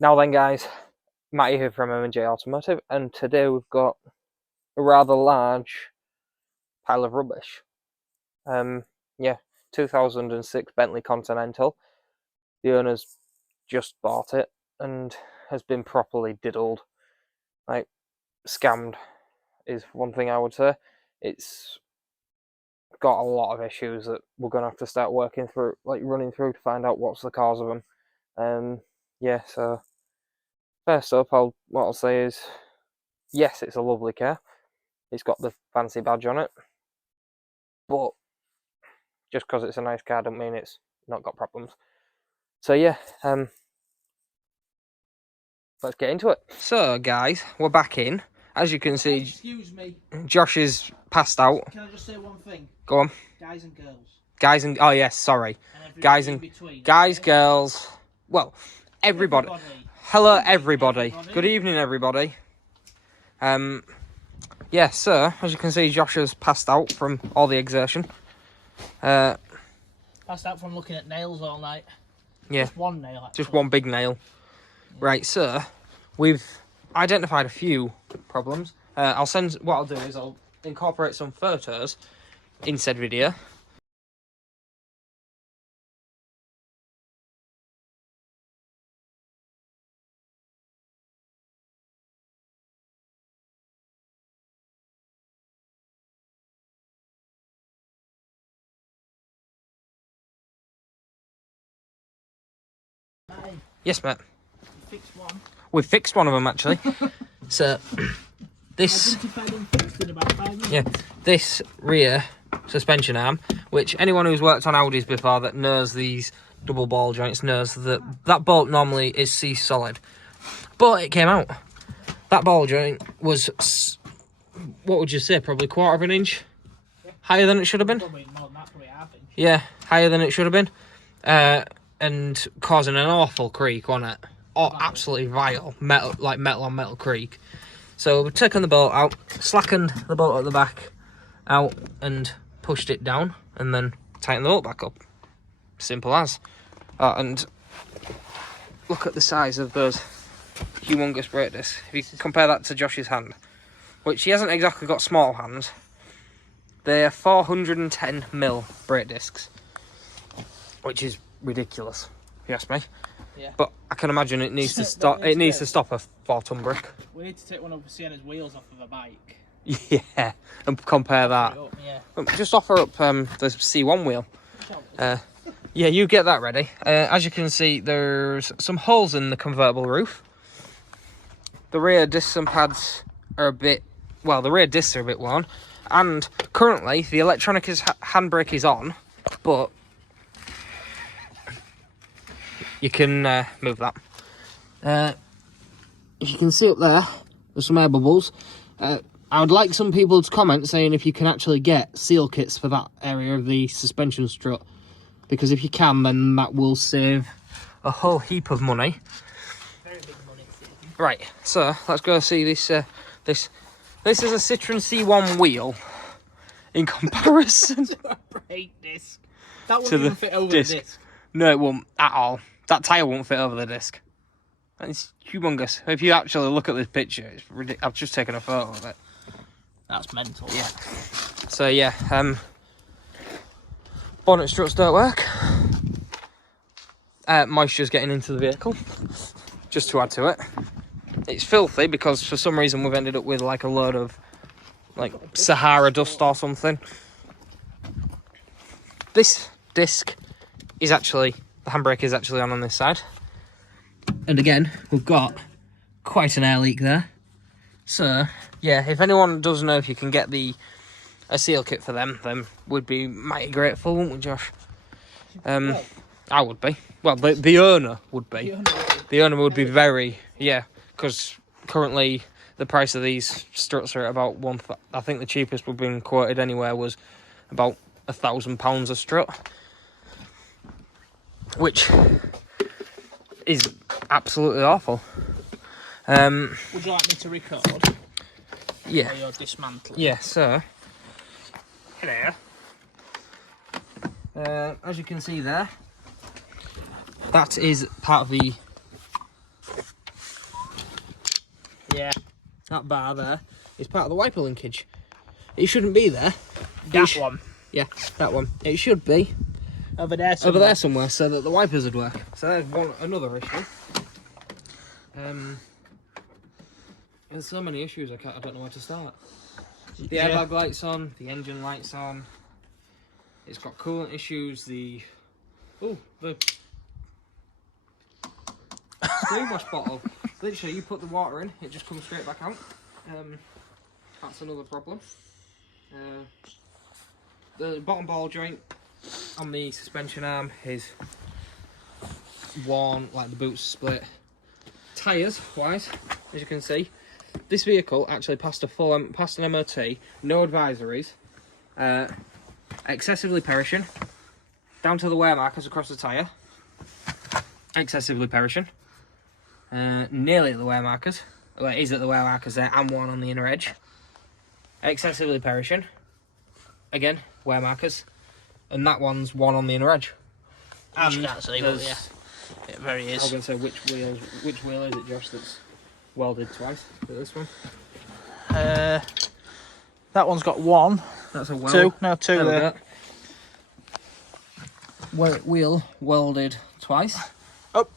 Now then, guys, Matty here from M&J Automotive, and today we've got a rather large pile of rubbish. Yeah, 2006 Bentley Continental. The owner's just bought it and has been properly diddled, like scammed, is one thing I would say. It's got a lot of issues that we're gonna have to start working through, like running through to find out what's the cause of them. Yeah, so first up, what I'll say is, yes, it's a lovely car. It's got the fancy badge on it, but just because it's a nice car doesn't mean it's not got problems. So yeah, let's get into it. So guys, we're back in. As you can see, excuse me, Josh is passed out. can I just say one thing? Go on. Guys and girls. Guys and, oh yes, sorry. Guys and between, guys, okay? girls. Well, everybody. Hello, everybody. Good evening, everybody. Yeah, so as you can see, Josh has passed out from all the exertion. Passed out from looking at nails all night. Yeah. Just one nail, actually. Just one big nail. Yeah. Right, so we've identified a few problems. What I'll do is I'll incorporate some photos in said video. Hey, Yes, mate. fixed one. We've fixed one of them, actually. So, this... Fixed in about 5 minutes. Yeah, this rear suspension arm, which anyone who's worked on Audis before that knows these double ball joints knows that that bolt normally is C-solid. But it came out. That ball joint was, what would you say, probably 1/4 of an inch higher than it should have been? Probably more than that, probably 1/2 inch. Yeah, higher than it should have been. And causing an awful creak on it. Oh, absolutely vile. Metal on metal creak. So we've taken the bolt out, slackened the bolt at the back out and pushed it down and then tightened the bolt back up. Simple as. And look at the size of those humongous brake discs. If you compare that to Josh's hand, which he hasn't exactly got small hands, they're 410mm brake discs, which is ridiculous, if you ask me. Yeah. But I can imagine it needs to stop. It needs to stop a 4-ton brick. We need to take one of Sienna's wheels off of a bike. Yeah, and compare that. Up, yeah. Just offer up the C1 wheel. Yeah, you get that ready. As you can see, there's some holes in the convertible roof. The rear discs and pads are a bit, well, the rear discs are a bit worn. And currently, the electronic handbrake is on, but you can move that. If you can see up there, there's some air bubbles. I would like some people to comment saying if you can actually get seal kits for that area of the suspension strut, because if you can, then that will save a whole heap of money. Very big money saving. Right, so let's go see this. This is a Citroen C1 wheel in comparison To a brake disc. That wouldn't even fit over the disc. No, it won't at all. That tyre won't fit over the disc. It's humongous. If you actually look at this picture, it's ridiculous. I've just taken a photo of it. That's mental. Yeah. So yeah, bonnet struts don't work. Moisture's getting into the vehicle. Just to add to it, it's filthy because for some reason we've ended up with like a load of like Sahara dust or something. This disc is actually, the handbrake is actually on this side. And again, we've got quite an air leak there. So, yeah, if anyone does know if you can get a seal kit for them, then we'd be mighty grateful, wouldn't we, Josh? I would be. Well, the owner would be. The owner would be very, yeah, because currently the price of these struts are at about I think the cheapest we've been quoted anywhere was about £1,000 a strut, which is absolutely awful. Would you like me to record? Yeah. While you're dismantling? Yeah, so hello. As you can see there, that is part of the that bar there, is part of the wiper linkage. It shouldn't be there. That one. Yeah, that one. It should be Over there somewhere. over there somewhere, so that the wipers would work. So there's another issue. There's so many issues. I don't know where to start. The airbag lights on. The engine lights on. It's got coolant issues. The screen wash bottle. Literally, you put the water in, it just comes straight back out. That's another problem. The bottom ball joint on the suspension arm is worn, like the boots split. Tyres wise, as you can see, this vehicle actually passed an MOT, no advisories, excessively perishing, down to the wear markers across the tyre, excessively perishing, nearly at the wear markers, well, it is at the wear markers there, and one on the inner edge, excessively perishing, again, wear markers, and that one's one on the inner edge. And you can't see, but yeah, it very is. I was going to say, which wheel is it, Josh, that's welded twice? Is it this one? That one's got one. That's a weld. Two there. Wheel welded twice. Up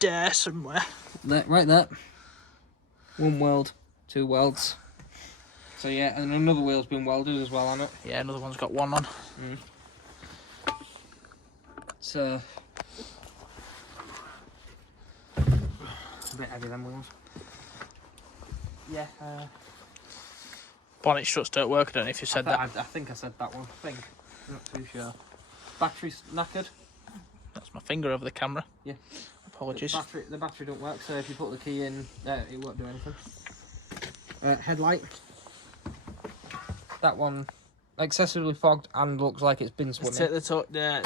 there somewhere. Right there. One weld, two welds. So yeah, and another wheel's been welded as well on it. Yeah, another one's got one on. So a bit heavy, them wheels. Yeah. Bonnet struts don't work. I don't know if you said that. I think I said that one. I'm not too sure. Battery's knackered. That's my finger over the camera. Yeah. Apologies. The battery don't work, so if you put the key in, it won't do anything. Headlight. That one excessively fogged and looks like it's been swimming. Let's take the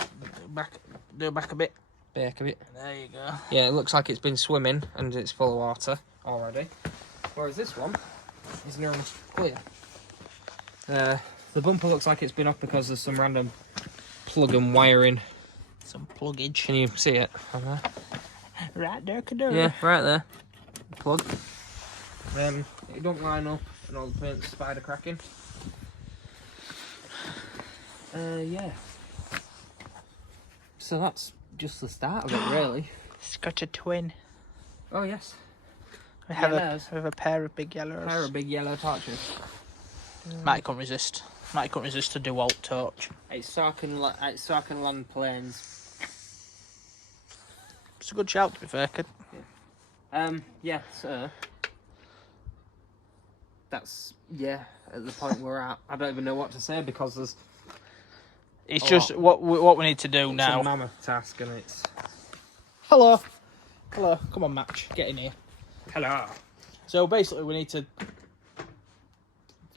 back, do it back a bit. Back a bit. There you go. Yeah, it looks like it's been swimming and it's full of water already. Whereas this one is near enough clear. The bumper looks like it's been off because there's some random plug and wiring. Some pluggage. Can you see it on there? Right there, Cador. Yeah, right there. Plug. It don't line up and all the paint's spider cracking. Yeah. So that's just the start of it, really. It's got a twin. Oh yes. We have a pair of big yellows. Pair of big yellow torches. Might couldn't resist. Might couldn't resist to do alt torch. It's so I can land planes. It's a good shout, to be fair, kid. Yeah, so that's at the point we're at. I don't even know what to say because there's. It's just what we need to do now. It's a mammoth task, and it's. Hello. Come on, Match. Get in here. Hello. So basically, we need to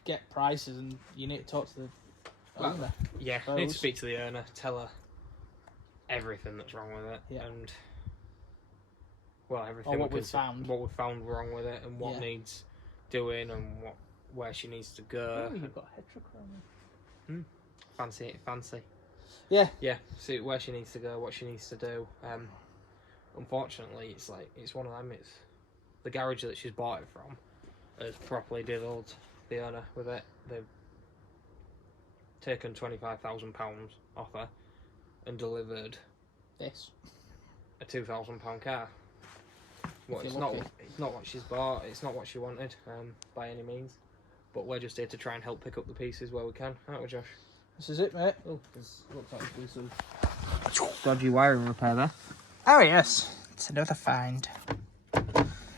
get prices, and you need to talk to the owner. Yeah, I need to speak to the owner, tell her everything that's wrong with it, and everything what we've found wrong with it, and what needs doing, and where she needs to go. Oh, you've got heterochrome. Fancy. Yeah. See where she needs to go, what she needs to do. Unfortunately, it's one of them. It's the garage that she's bought it from has properly diddled the owner with it. They've taken £25,000 off her and delivered this a £2,000 car. It's not what she's bought. It's not what she wanted by any means. But we're just here to try and help pick up the pieces where we can, aren't we, Josh? This is it, mate. Oh, looks like there's some dodgy wiring repair there. Oh yes, it's another find.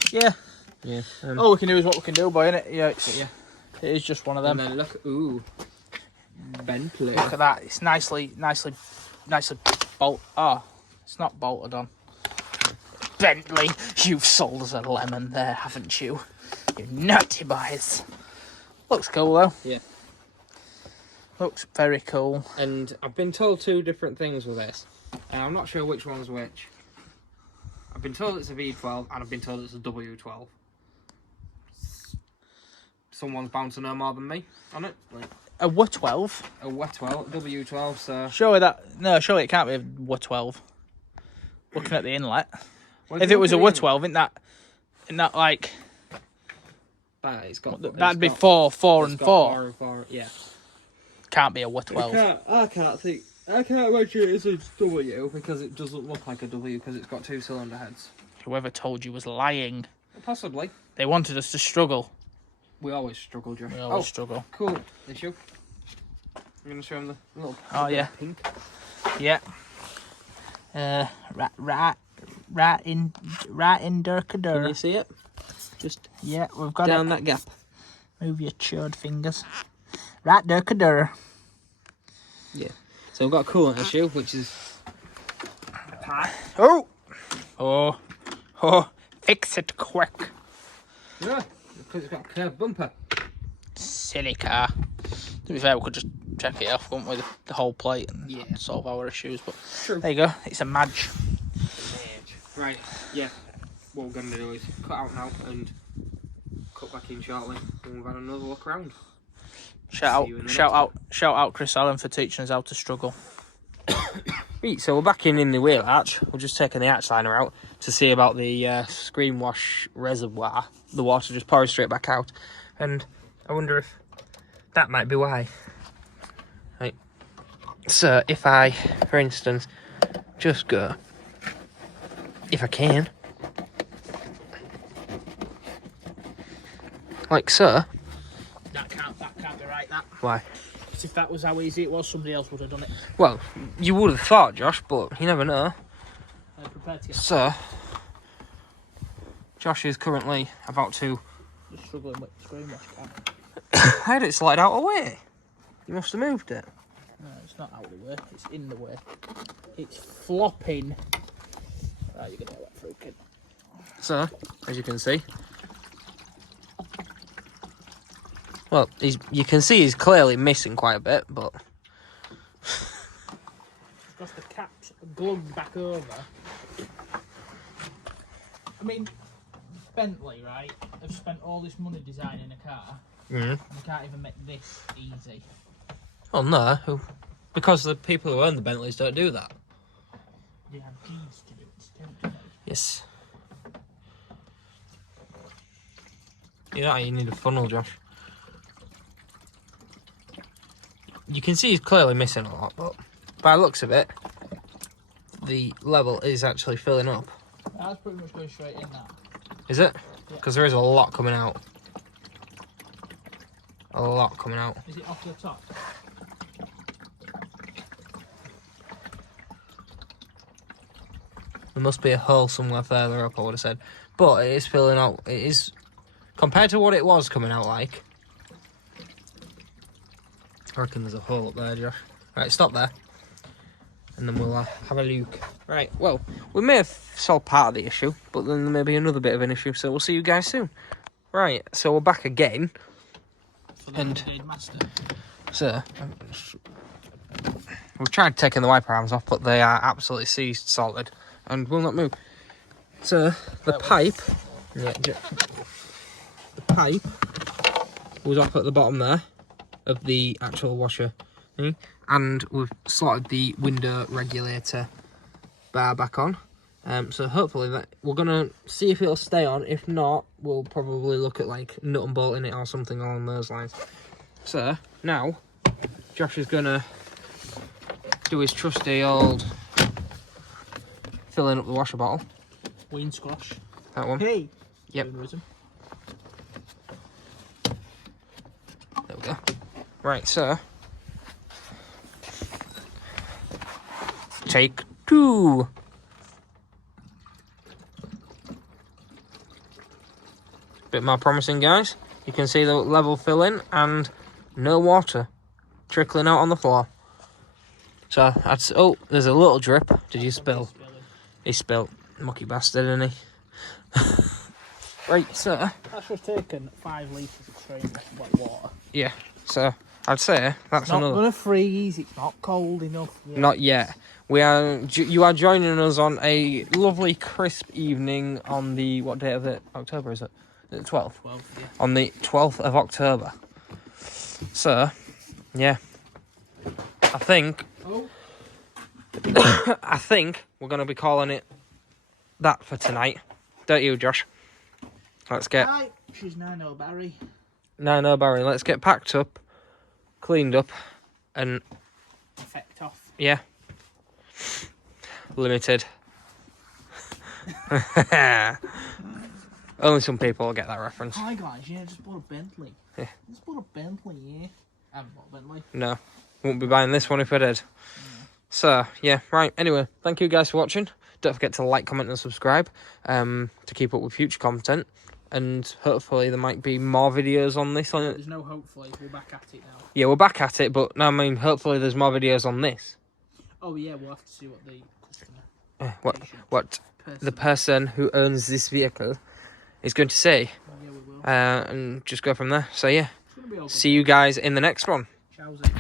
Yeah. All we can do is what we can do, boy, innit? Yeah. It is just one of them. And then look, Bentley. Look at that. It's nicely bolt. Oh, it's not bolted on. Bentley, you've sold us a lemon there, haven't you? You naughty boys. Looks cool though. Yeah. Looks very cool. And I've been told two different things with this, and I'm not sure which one's which. I've been told it's a V12, and I've been told it's a W12. Someone's bound to know more than me on it. A W12? A W12, so... Surely it can't be a W12. Looking at the inlet. Well, if it was a W12, isn't that like... But it's got. That'd be 4, 4 and 4. 4 and 4. Yeah. Can't be a 12. I can't imagine it's a W because it doesn't look like a W because it's got 2 cylinder heads. Whoever told you was lying. Possibly. They wanted us to struggle. We always struggle, Josh. We always struggle. Cool. Issue. I'm going to show him the little pink. Yeah. Right in Durkadur. Can you see it? Just we've got down it. that gap. Move your churd fingers. Right Durkadur. Yeah. So we've got a coolant issue, which is Oh, fix it quick. Yeah, because it's got a curved bumper. Silly car. To be fair, we could just check it off, couldn't we? The whole plate and solve our issues. But True. There you go. It's a Madge. Right. Yeah. What we're gonna do is cut out now and cut back in shortly, and we've had another look around. Shout out, Chris Allen for teaching us how to struggle. Right, so we're back in the wheel arch. We're just taking the arch liner out to see about the screen wash reservoir. The water just pouring straight back out, and I wonder if that might be why. Right. So if I, for instance, just go, if I can, like so. That can't be right. That. Why? Because if that was how easy it was, somebody else would have done it. Well, you would have thought, Josh, but you never know. I'm prepared to get. So, Josh is currently about to. Just struggling with the screen wash cap. How did it slide out of the way? You must have moved it. No, it's not out of the way. It's in the way. It's flopping. Right, you're gonna get that through, kid. So, as you can see. Well, you can see he's clearly missing quite a bit, but. Because the cap's glugged back over. I mean, Bentley, right, have spent all this money designing a car, and they can't even make this easy. Oh no, because the people who own the Bentleys don't do that. They have G's to do it still, don't they? Yes. You need a funnel, Josh. You can see he's clearly missing a lot, but by the looks of it, the level is actually filling up. That's pretty much going straight in that. Is it? Yeah. Because there is a lot coming out. A lot coming out. Is it off the top? There must be a hole somewhere further up, I would have said. But it is filling out. It is, compared to what it was coming out like. I reckon there's a hole up there, Josh. Right, stop there. And then we'll have a look. Right, well, we may have solved part of the issue, but then there may be another bit of an issue, so we'll see you guys soon. Right, so we're back again. For the Renegade Master. So, we've tried taking the wiper arms off, but they are absolutely seized solid and will not move. So, the pipe was off at the bottom there of the actual washer thing, and we've slotted the window regulator bar back on. So hopefully that we're gonna see if it'll stay on. If not, we'll probably look at like nut and bolting it or something along those lines. So now Josh is gonna do his trusty old filling up the washer bottle. Ween squash. That one. Hey. Yep. There we go. Right, so take 2. Bit more promising, guys. You can see the level filling and no water trickling out on the floor. So that's there's a little drip. Did you spill? He spilled. Mucky bastard, isn't he? Right, so That's just taken 5 litres of extreme wet water. yeah, so I'd say that's It's not another. gonna freeze. It's not cold enough yet. Not yet. You are joining us on a lovely crisp evening on the, what day of it? October, is it? The 12th? 12, yeah. On the 12th of October. So, yeah. I think I think we're going to be calling it that for tonight. Don't you, Josh? Let's get Right, she's 9-0 Barry. no Barry. Let's get packed up, cleaned up, and Effect off. yeah, limited. Only some people will get that reference. Hi guys, yeah, just bought a Bentley. Yeah. Just bought a Bentley, yeah. I haven't bought a Bentley. No, won't be buying this one if I did. So yeah, right. Anyway, thank you guys for watching. Don't forget to like, comment, and subscribe to keep up with future content. And hopefully there might be more videos on this. There's no hopefully, we're back at it now. Yeah, we're back at it, but no, I mean, hopefully there's more videos on this. Oh yeah, we'll have to see what the customer... What the person who owns this vehicle is going to say. Yeah, we will. And just go from there. So yeah, It's gonna be all good. see you guys in the next one. Chowsy.